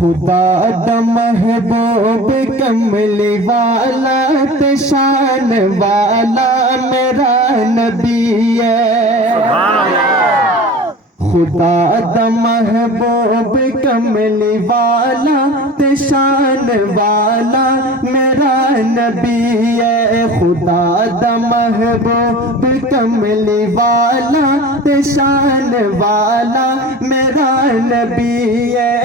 خدا دا محبوب کملی والا تے شان والا میرا نبی ہے خدا دا محبوب کملی والا تے شان والا میرا نبی ہے خدا دا محبوب کملی والا تے شان والا میرا نبی ہے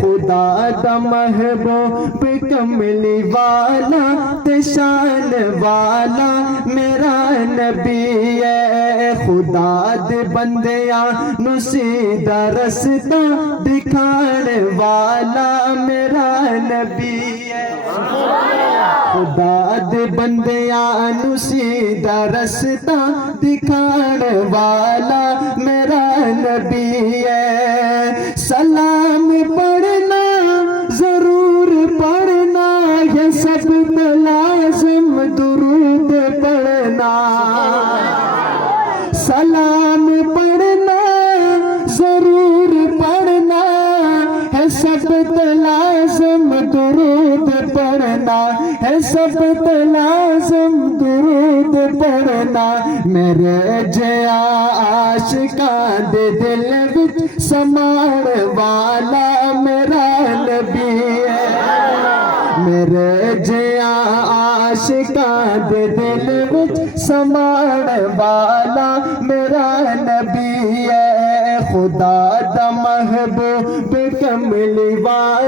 خدا دا محبوب کملی والا تے شان والا میرا نبی ہے خدا دے بندیاں نو سیدھا رستہ دکھان والا میرا نبی ہے خدا دے بندیاں نو سیدھا رستہ دکھان والا میرا نبی ہے سلام پڑھنا ضرور پڑھنا یہ سب لازم درود پڑھنا سلام پڑھنا ضرور پڑھنا ہے سب لازم درود پڑھنا ہے سب لازم درود پڑھنا میرے جیا عاشقاں دے دل وچ سمان والا میرا نبی ہے میرے جیا عاشقاں دے دل وچ سمان والا میرا نبی ہے خدا دا محبوب کملی والا